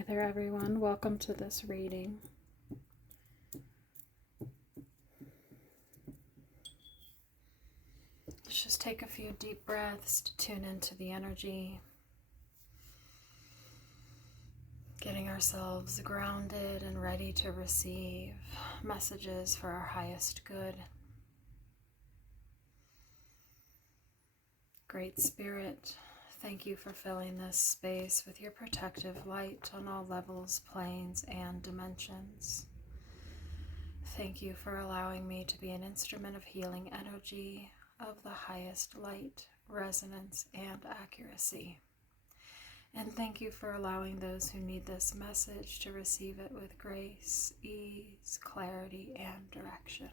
Hi there, everyone. Welcome to this reading. Let's just take a few deep breaths to tune into the energy, getting ourselves grounded and ready to receive messages for our highest good. Great Spirit, thank you for filling this space with your protective light on all levels, planes, and dimensions. Thank you for allowing me to be an instrument of healing energy of the highest light, resonance, and accuracy. And thank you for allowing those who need this message to receive it with grace, ease, clarity, and direction.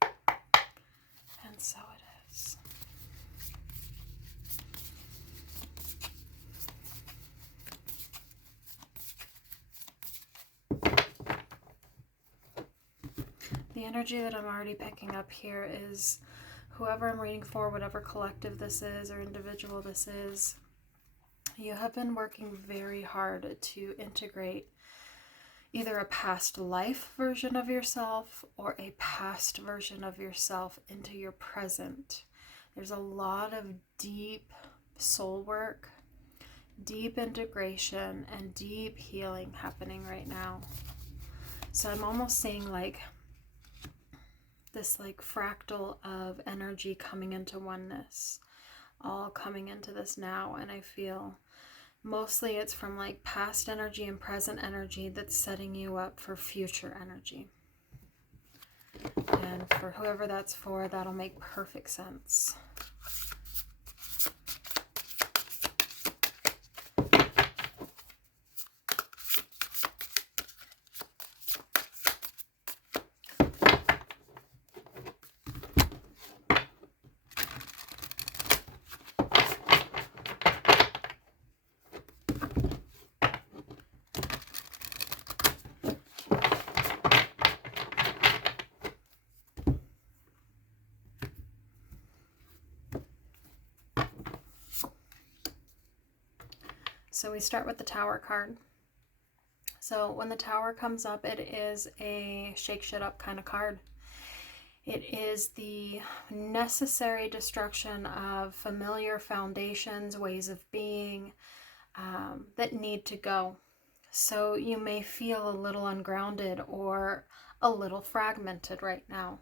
And so it is. The energy that I'm already picking up here is whoever I'm reading for, whatever collective this is or individual this is, you have been working very hard to integrate either a past life version of yourself or a past version of yourself into your present. There's a lot of deep soul work, deep integration, and deep healing happening right now. So I'm almost seeing this fractal of energy coming into oneness, all coming into this now. And I feel mostly it's from past energy and present energy that's setting you up for future energy. And for whoever that's for, that'll make perfect sense. So we start with the Tower card. So when the Tower comes up, it is a shake shit up kind of card. It is the necessary destruction of familiar foundations, ways of being that need to go. So you may feel a little ungrounded or a little fragmented right now.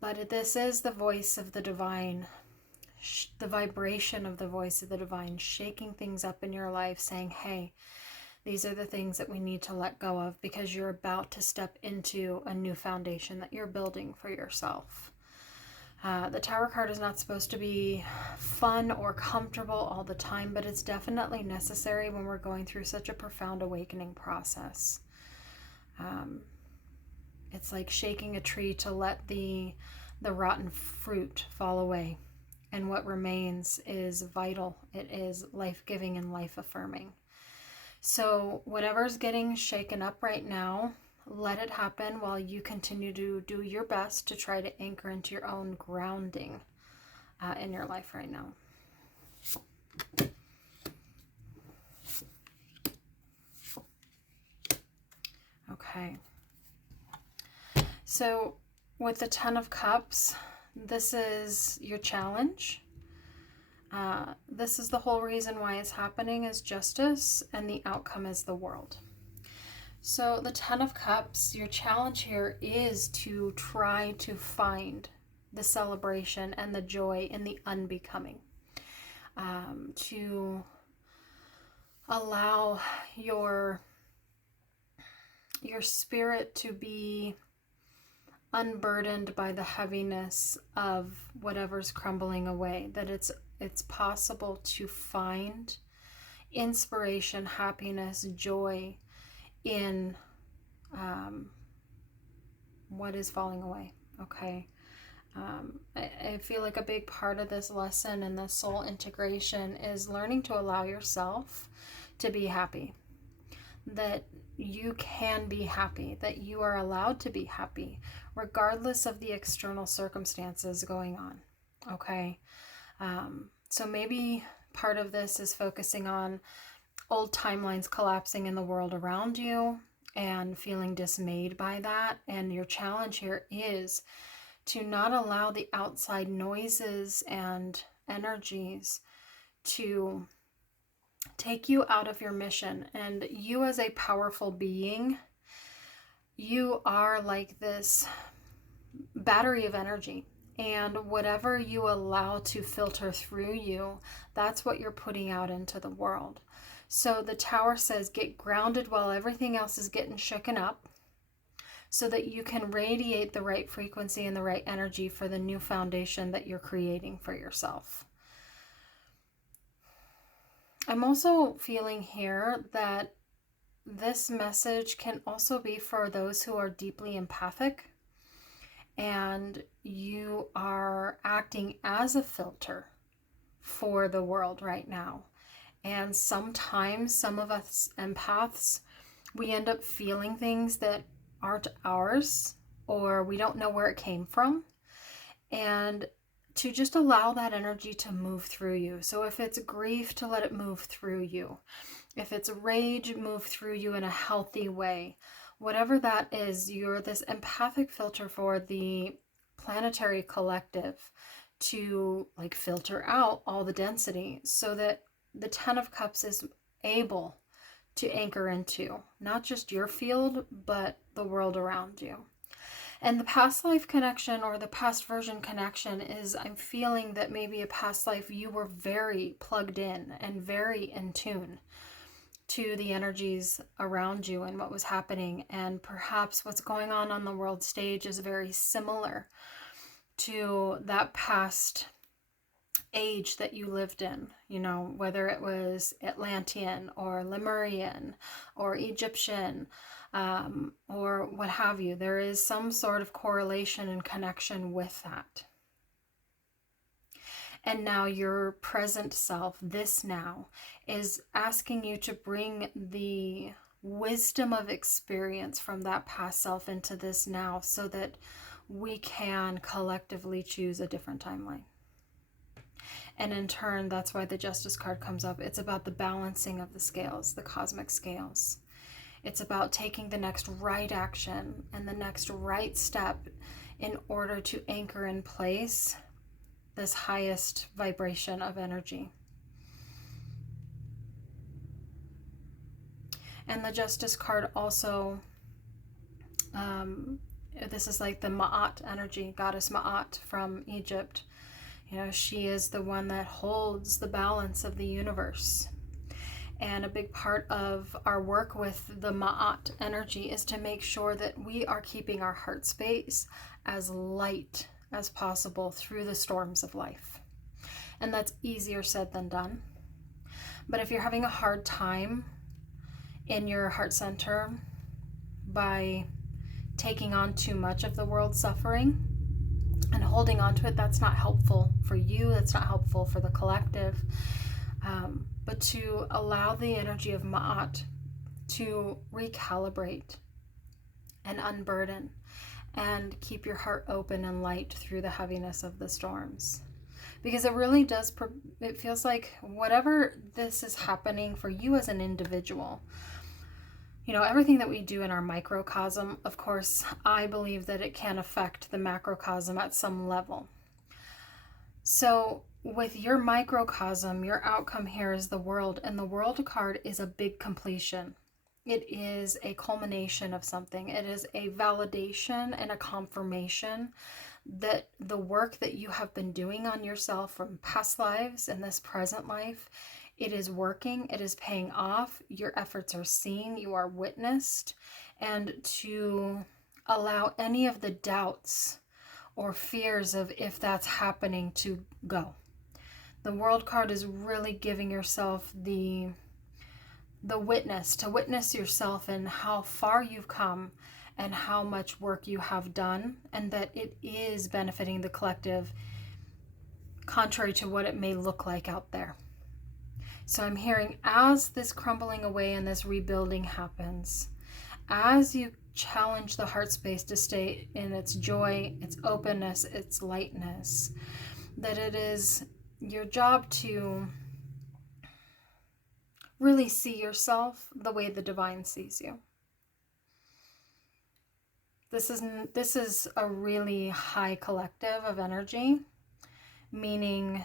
But this is the voice of the divine, the vibration of the voice of the divine, shaking things up in your life, saying, hey, these are the things that we need to let go of because you're about to step into a new foundation that you're building for yourself. The Tower card is not supposed to be fun or comfortable all the time, but it's definitely necessary when we're going through such a profound awakening process. It's like shaking a tree to let the rotten fruit fall away. And what remains is vital. It is life-giving and life-affirming. So whatever's getting shaken up right now, let it happen while you continue to do your best to try to anchor into your own grounding in your life right now. Okay. So with the Ten of Cups, this is your challenge. This is the whole reason why it's happening is justice, and the outcome is the world. So the Ten of Cups, your challenge here is to try to find the celebration and the joy in the unbecoming. To allow your spirit to be unburdened by the heaviness of whatever's crumbling away, that it's possible to find inspiration, happiness, joy in what is falling away. Okay. I feel like a big part of this lesson and the soul integration is learning to allow yourself to be happy, that you can be happy, that you are allowed to be happy regardless of the external circumstances going on. Okay. So maybe part of this is focusing on old timelines collapsing in the world around you and feeling dismayed by that. And your challenge here is to not allow the outside noises and energies to take you out of your mission. And you, as a powerful being, you are like this battery of energy. And whatever you allow to filter through you, that's what you're putting out into the world. So the Tower says, get grounded while everything else is getting shooken up, so that you can radiate the right frequency and the right energy for the new foundation that you're creating for yourself. I'm also feeling here that this message can also be for those who are deeply empathic, and you are acting as a filter for the world right now. And sometimes some of us empaths, we end up feeling things that aren't ours, or we don't know where it came from. And to just allow that energy to move through you. So if it's grief, to let it move through you. If it's rage, move through you in a healthy way. Whatever that is, you're this empathic filter for the planetary collective to like filter out all the density, so that the 10 of Cups is able to anchor into not just your field, but the world around you. And the past life connection, or the past version connection, is I'm feeling that maybe a past life you were very plugged in and very in tune to the energies around you and what was happening. And perhaps what's going on the world stage is very similar to that past age that you lived in, you know, whether it was Atlantean or Lemurian or Egyptian, or what have you. There is some sort of correlation and connection with that. And now your present self, this now, is asking you to bring the wisdom of experience from that past self into this now, so that we can collectively choose a different timeline. And in turn, that's why the Justice card comes up. It's about the balancing of the scales, the cosmic scales. It's about taking the next right action and the next right step in order to anchor in place this highest vibration of energy. And the Justice card also, this is like the Ma'at energy, goddess Ma'at from Egypt. You know, she is the one that holds the balance of the universe. And a big part of our work with the Ma'at energy is to make sure that we are keeping our heart space as light as possible through the storms of life. And that's easier said than done. But if you're having a hard time in your heart center by taking on too much of the world's suffering and holding on to it, that's not helpful for you, that's not helpful for the collective. But to allow the energy of Ma'at to recalibrate and unburden and keep your heart open and light through the heaviness of the storms. Because it really does, it feels like whatever this is happening for you as an individual, you know, everything that we do in our microcosm, of course, I believe that it can affect the macrocosm at some level. So with your microcosm, your outcome here is the world, and the world card is a big completion. It is a culmination of something. It is a validation and a confirmation that the work that you have been doing on yourself from past lives and this present life, it is working, it is paying off, your efforts are seen, you are witnessed, and to allow any of the doubts or fears of if that's happening to go. The world card is really giving yourself the witness, to witness yourself and how far you've come and how much work you have done, and that it is benefiting the collective contrary to what it may look like out there. So I'm hearing, as this crumbling away and this rebuilding happens, as you challenge the heart space to stay in its joy, its openness, its lightness, that it is your job to really see yourself the way the divine sees you. This is a really high collective of energy, meaning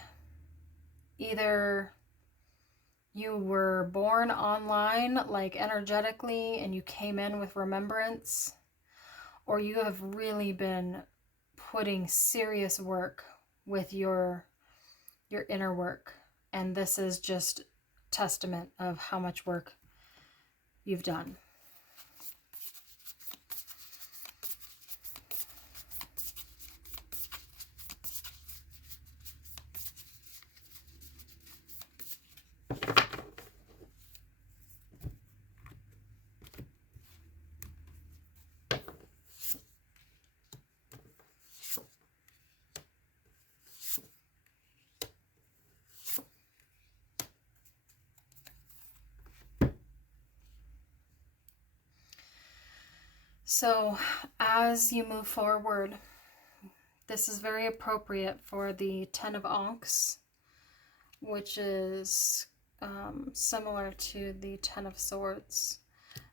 either you were born online, like energetically, and you came in with remembrance, or you have really been putting serious work with your inner work. And this is just testament of how much work you've done. So as you move forward, this is very appropriate for the Ten of Ankhs, which is similar to the Ten of Swords.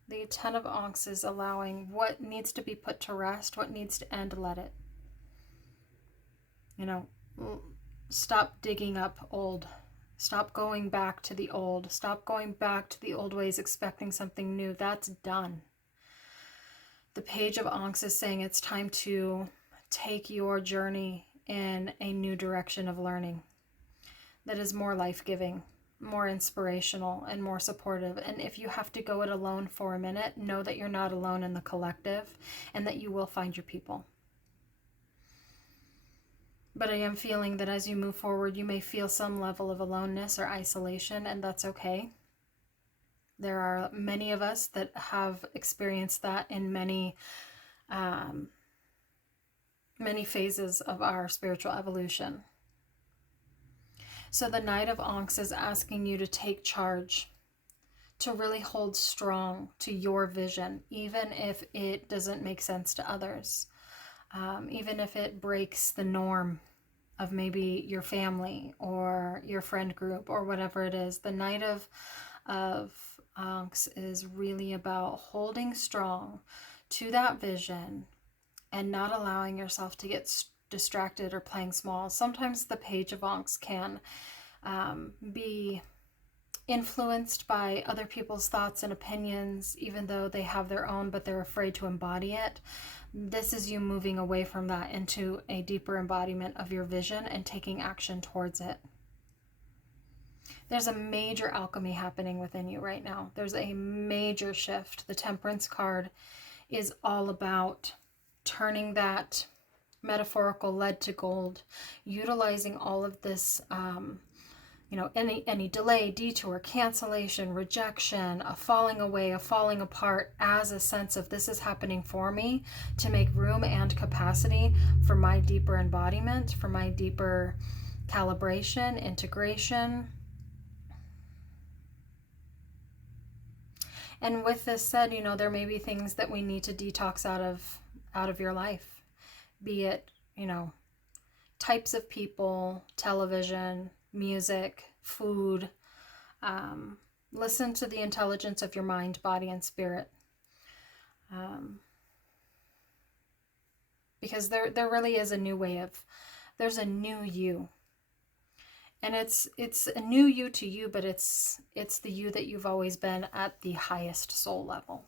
The Ten of Ankhs is allowing what needs to be put to rest, what needs to end, let it. You know, stop digging up old. Stop going back to the old. Stop going back to the old ways expecting something new. That's done. The Page of Ankhs is saying it's time to take your journey in a new direction of learning that is more life-giving, more inspirational, and more supportive. And if you have to go it alone for a minute, know that you're not alone in the collective and that you will find your people. But I am feeling that as you move forward, you may feel some level of aloneness or isolation, and that's okay. There are many of us that have experienced that in many phases of our spiritual evolution. So the Knight of Ankhs is asking you to take charge, to really hold strong to your vision, even if it doesn't make sense to others, even if it breaks the norm of maybe your family or your friend group or whatever it is. The Knight of Ankhs is really about holding strong to that vision and not allowing yourself to get distracted or playing small. Sometimes the Page of Ankhs can be influenced by other people's thoughts and opinions, even though they have their own, but they're afraid to embody it. This is you moving away from that into a deeper embodiment of your vision and taking action towards it. There's a major alchemy happening within you right now. There's a major shift. The Temperance card is all about turning that metaphorical lead to gold, utilizing all of this, any delay, detour, cancellation, rejection, a falling away, a falling apart as a sense of this is happening for me to make room and capacity for my deeper embodiment, for my deeper calibration, integration. And with this said, there may be things that we need to detox out of your life, be it, types of people, television, music, food. Listen to the intelligence of your mind, body, and spirit. Because there really is a new there's a new you. And it's a new you to you, but it's the you that you've always been at the highest soul level.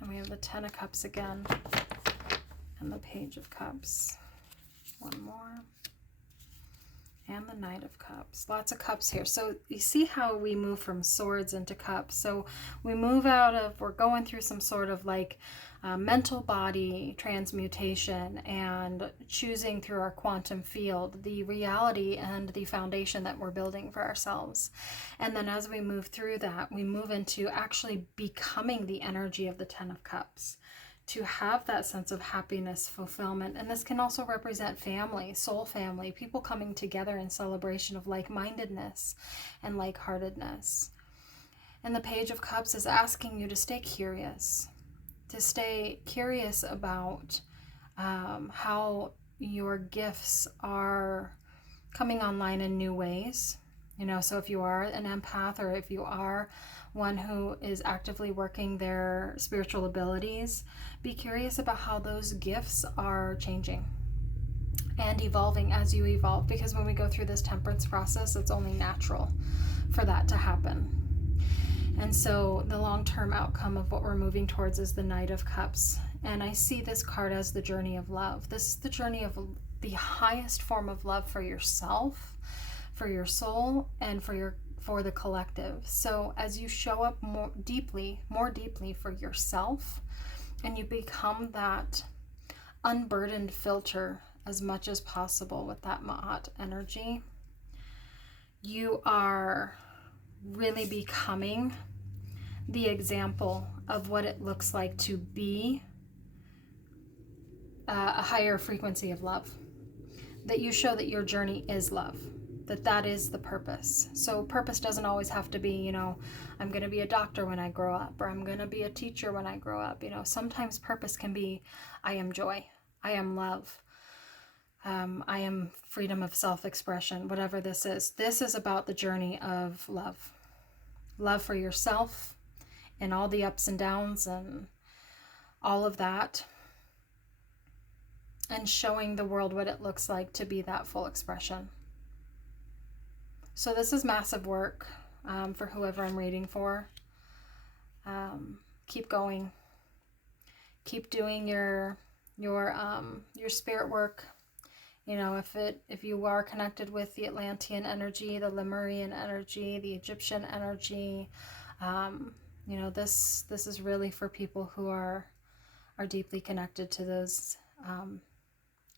And we have the Ten of Cups again. And the Page of Cups. One more. And the Knight of Cups. Lots of cups here. So you see how we move from swords into cups. So we move we're going through some sort of like mental body transmutation and choosing through our quantum field the reality and the foundation that we're building for ourselves. And then as we move through that, we move into actually becoming the energy of the Ten of Cups. to have that sense of happiness, fulfillment. And this can also represent family, soul family, people coming together in celebration of like-mindedness and like-heartedness. And the Page of Cups is asking you to stay curious about how your gifts are coming online in new ways. So if you are an empath, or if you are one who is actively working their spiritual abilities, be curious about how those gifts are changing and evolving as you evolve, because when we go through this temperance process, it's only natural for that to happen. And so the long-term outcome of what we're moving towards is the Knight of Cups. And I see this card as the journey of love. This is the journey of the highest form of love for yourself, for your soul, and for the collective. So as you show up more deeply for yourself, and you become that unburdened filter as much as possible with that Ma'at energy, you are really becoming the example of what it looks like to be a higher frequency of love. That you show that your journey is love, that is the purpose. So purpose doesn't always have to be, I'm going to be a doctor when I grow up, or I'm going to be a teacher when I grow up. Sometimes purpose can be, I am joy, I am love, I am freedom of self-expression, whatever this is. This is about the journey of love. Love for yourself and all the ups and downs and all of that. And showing the world what it looks like to be that full expression. So this is massive work for whoever I'm reading for. Keep going. Keep doing your spirit work. If you are connected with the Atlantean energy, the Lemurian energy, the Egyptian energy, this is really for people who are deeply connected to those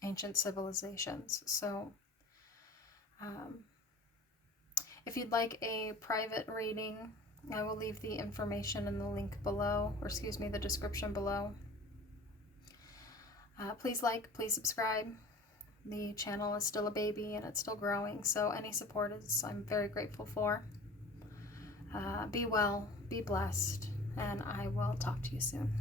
ancient civilizations. So if you'd like a private reading, I will leave the information in the link below, or excuse me, the description below. Please please subscribe. The channel is still a baby and it's still growing, so any support I'm very grateful for. Be well, be blessed, and I will talk to you soon.